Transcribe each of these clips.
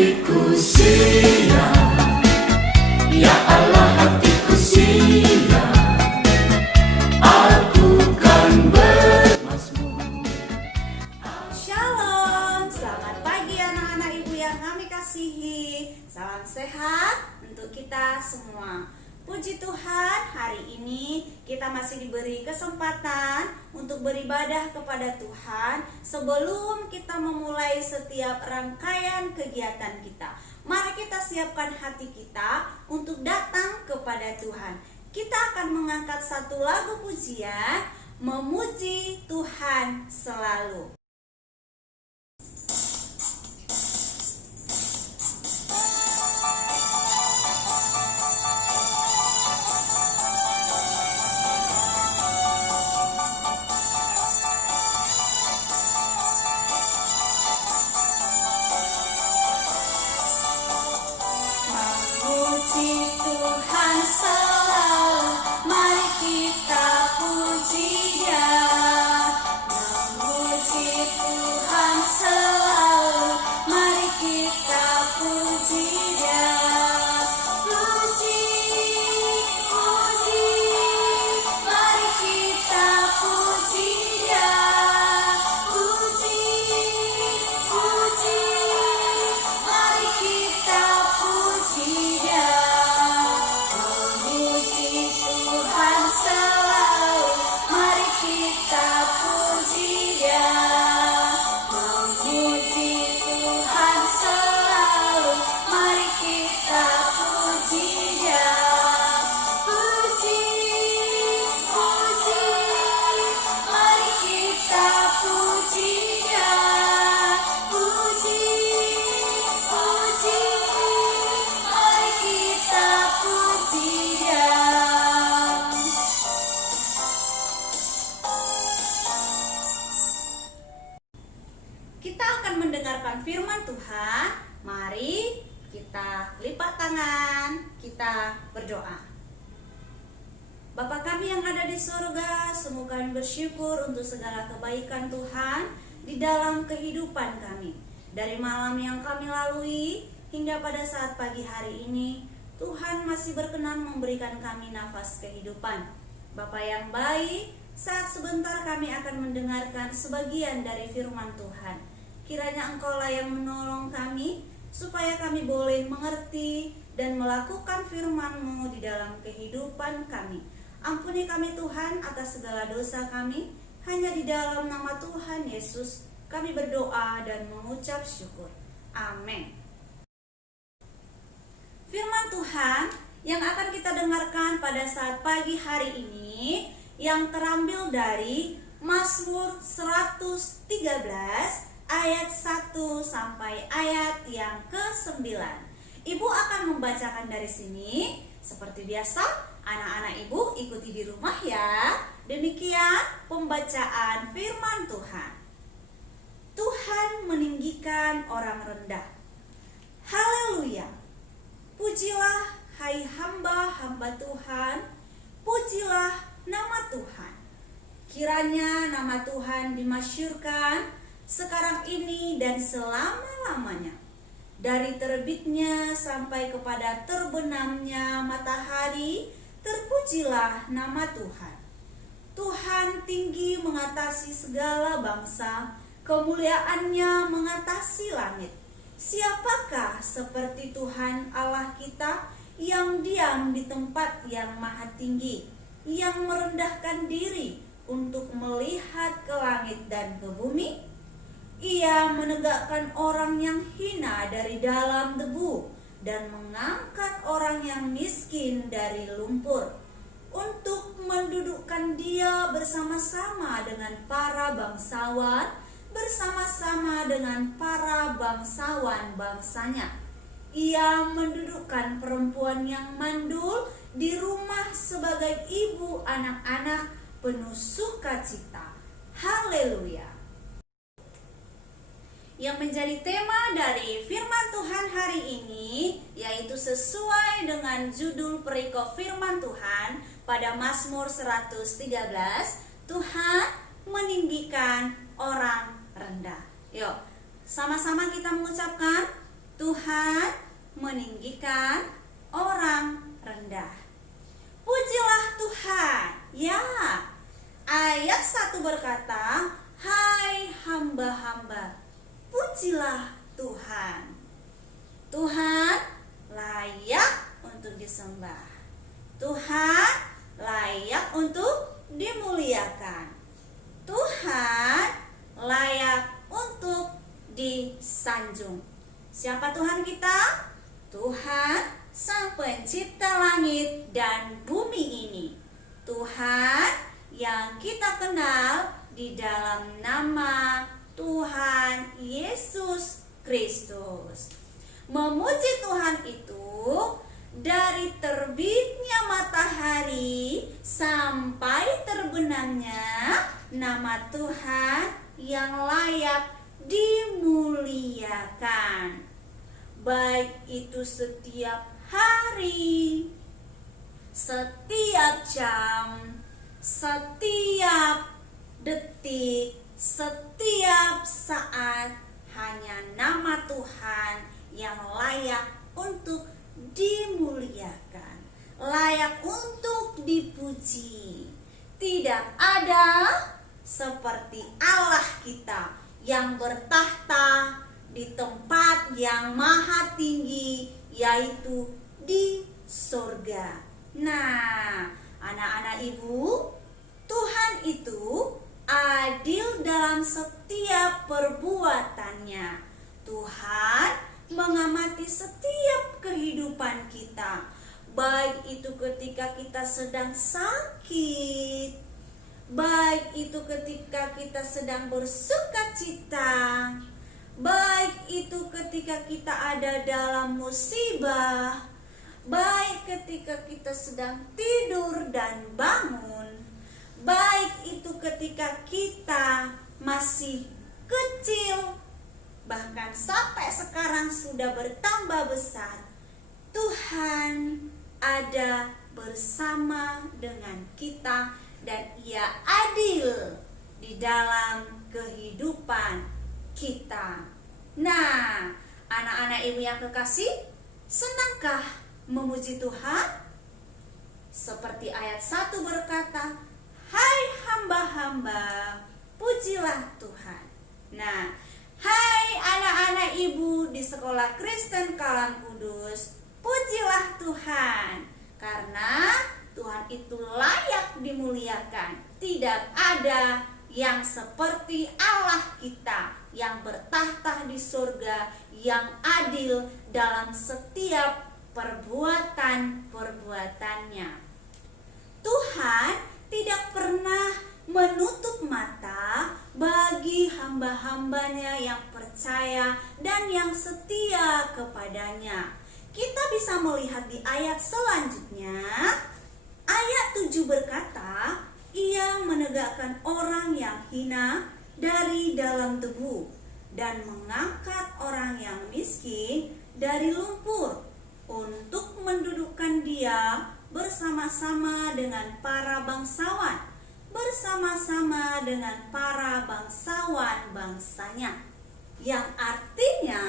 hatiku siap, ya Allah hatiku siap, aku kan bermazmur. Shalom, selamat pagi anak-anak ibu yang kami kasihi. Salam sehat untuk kita semua. Puji Tuhan, hari ini kita masih diberi kesempatan untuk beribadah kepada Tuhan sebelum kita memulai setiap rangkaian kegiatan kita. Mari kita siapkan hati kita untuk datang kepada Tuhan. Kita akan mengangkat satu lagu pujian, memuji Tuhan selalu. Puji Tuhan selalu, mari kita puji Dia. Memuji Tuhan selalu, mari kita puji Dia. Puji, puji, mari kita puji Dia. Puji, puji, mari kita puji Dia. Memuji Tuhan selalu, mari kita puji Dia. Memuji Tuhan selalu, mari kita puji Dia. Puji, puji, mari kita puji Dia. Puji, puji, mari kita puji Dia. Kita akan mendengarkan firman Tuhan. Mari kita lipat tangan, kita berdoa. Bapa kami yang ada di surga, semoga kami bersyukur untuk segala kebaikan Tuhan di dalam kehidupan kami. Dari malam yang kami lalui hingga pada saat pagi hari ini, Tuhan masih berkenan memberikan kami nafas kehidupan. Bapa yang baik, saat sebentar kami akan mendengarkan sebagian dari firman Tuhan. Kiranya Engkaulah yang menolong kami, supaya kami boleh mengerti dan melakukan firman-Mu di dalam kehidupan kami. Ampuni kami Tuhan atas segala dosa kami. Hanya di dalam nama Tuhan Yesus kami berdoa dan mengucap syukur. Amin. Firman Tuhan yang akan kita dengarkan pada saat pagi hari ini yang terambil dari Mazmur 113 ayat 1 sampai ayat yang ke-9. Ibu akan membacakan dari sini. Seperti biasa, anak-anak ibu ikuti di rumah ya. Demikian pembacaan firman Tuhan. Tuhan meninggikan orang rendah. Haleluya. Pujilah hai hamba-hamba Tuhan. Pujilah nama Tuhan. Kiranya nama Tuhan dimasyhurkan sekarang ini dan selama-lamanya. Dari terbitnya sampai kepada terbenamnya matahari, terpujilah nama Tuhan. Tuhan tinggi mengatasi segala bangsa, kemuliaannya mengatasi langit. Siapakah seperti Tuhan Allah kita yang diam di tempat yang maha tinggi, yang merendahkan diri untuk melihat ke langit dan ke bumi? Ia menegakkan orang yang hina dari dalam debu dan mengangkat orang yang miskin dari lumpur, untuk mendudukkan dia bersama-sama dengan para bangsawan, bersama-sama dengan para bangsawan bangsanya. Ia mendudukkan perempuan yang mandul di rumah sebagai ibu anak-anak penuh sukacita. Haleluya. Yang menjadi tema dari firman Tuhan hari ini, yaitu sesuai dengan judul perikop firman Tuhan pada Mazmur 113, Tuhan meninggikan orang rendah. Yuk, sama-sama kita mengucapkan, Tuhan Tuhan meninggikan orang rendah. Pujilah Tuhan. Ya, ayat 1 berkata, hai hamba-hamba, pujilah Tuhan. Tuhan layak untuk disembah. Tuhan layak untuk dimuliakan. Tuhan layak untuk disanjung. Siapa Tuhan kita? Tuhan Sang Pencipta langit dan bumi ini. Tuhan yang kita kenal di dalam nama Tuhan Yesus Kristus. Memuji Tuhan itu dari terbitnya matahari sampai terbenamnya nama Tuhan yang layak dimuliakan. Baik itu setiap hari, setiap jam, setiap detik, setiap saat, hanya nama Tuhan yang layak untuk dimuliakan, layak untuk dipuji. Tidak ada seperti Allah kita yang bertahta di tempat yang maha tinggi, yaitu di surga. Nah, anak-anak ibu, Tuhan itu adil dalam setiap perbuatannya. Tuhan mengamati setiap kehidupan kita, baik itu ketika kita sedang sakit, baik itu ketika kita sedang bersuka cita, baik itu ketika kita ada dalam musibah, baik ketika kita sedang tidur dan bangun, baik itu ketika kita masih kecil, bahkan sampai sekarang sudah bertambah besar. Tuhan ada bersama dengan kita dan Ia adil di dalam kehidupan kita. Nah, anak-anak ibu yang kekasih, senangkah memuji Tuhan? Seperti ayat 1 berkata, hai hamba-hamba, pujilah Tuhan. Nah, hai anak-anak ibu di sekolah Kristen Kalang Kudus, pujilah Tuhan, karena Tuhan itu layak dimuliakan. Tidak ada yang seperti Allah kita yang bertahta di surga, yang adil dalam setiap perbuatan-perbuatannya. Tuhan tidak pernah menutup mata bagi hamba-hambanya yang percaya dan yang setia kepadanya. Kita bisa melihat di ayat selanjutnya. Ayat 7 berkata, Ia menegakkan orang yang hina dari dalam debu dan mengangkat orang yang miskin dari lumpur, untuk mendudukkan dia bersama-sama dengan para bangsawan, bersama-sama dengan para bangsawan bangsanya. Yang artinya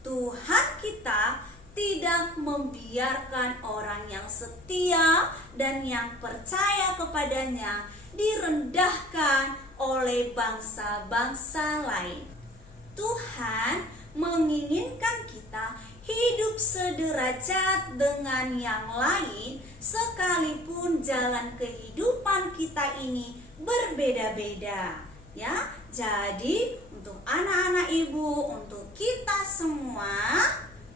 Tuhan kita tidak membiarkan orang yang setia dan yang percaya kepadanya direndahkan oleh bangsa-bangsa lain. Tuhan menginginkan kita hidup sederajat dengan yang lain, sekalipun jalan kehidupan kita ini berbeda-beda. Ya, jadi untuk anak-anak ibu, untuk kita semua,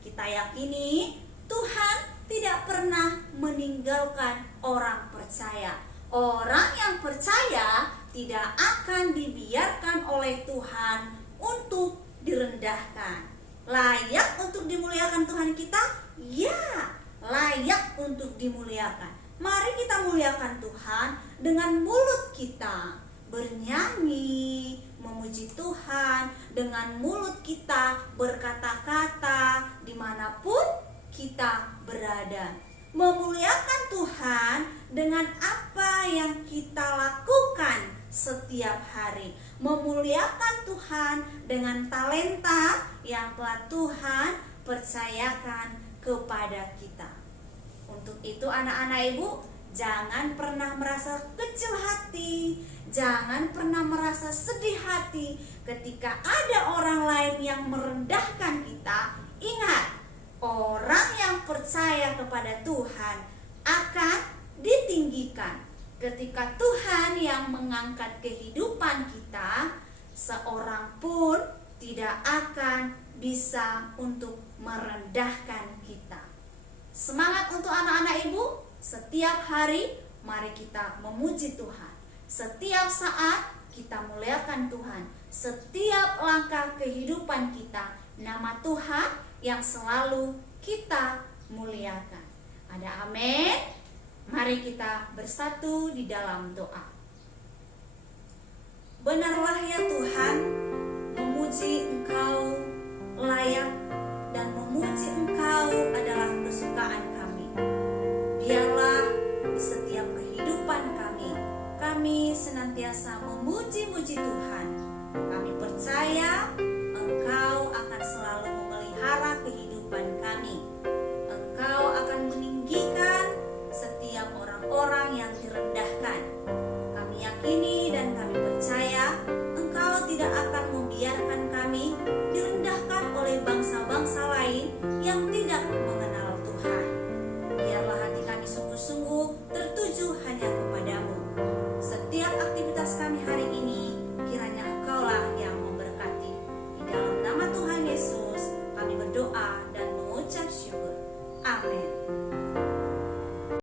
kita yakini Tuhan tidak pernah meninggalkan orang percaya. Orang yang percaya tidak akan dibiarkan oleh Tuhan untuk direndahkan. Layak untuk dimuliakan Tuhan kita? Ya, layak untuk dimuliakan. Mari kita muliakan Tuhan dengan mulut kita, bernyanyi, memuji Tuhan dengan mulut kita, berkata-kata dimanapun kita berada. Memuliakan Tuhan dengan apa yang kita lakukan setiap hari. Memuliakan Tuhan dengan talenta yang telah Tuhan percayakan kepada kita. Untuk itu anak-anak ibu, jangan pernah merasa kecil hati, jangan pernah merasa sedih hati ketika ada orang lain yang merendahkan kita. Ingat, orang yang percaya kepada Tuhan akan ditinggikan. Ketika Tuhan yang mengangkat kehidupan kita, seorang pun tidak akan bisa untuk merendahkan kita. Semangat untuk anak-anak ibu. Setiap hari mari kita memuji Tuhan. Setiap saat kita muliakan Tuhan. Setiap langkah kehidupan kita, nama Tuhan yang selalu kita muliakan. Ada amin? Mari kita bersatu di dalam doa. Benarlah ya Tuhan, memuji Engkau layak dan memuji Engkau adalah kesukaan kami. Biarlah di setiap kehidupan kami senantiasa memuji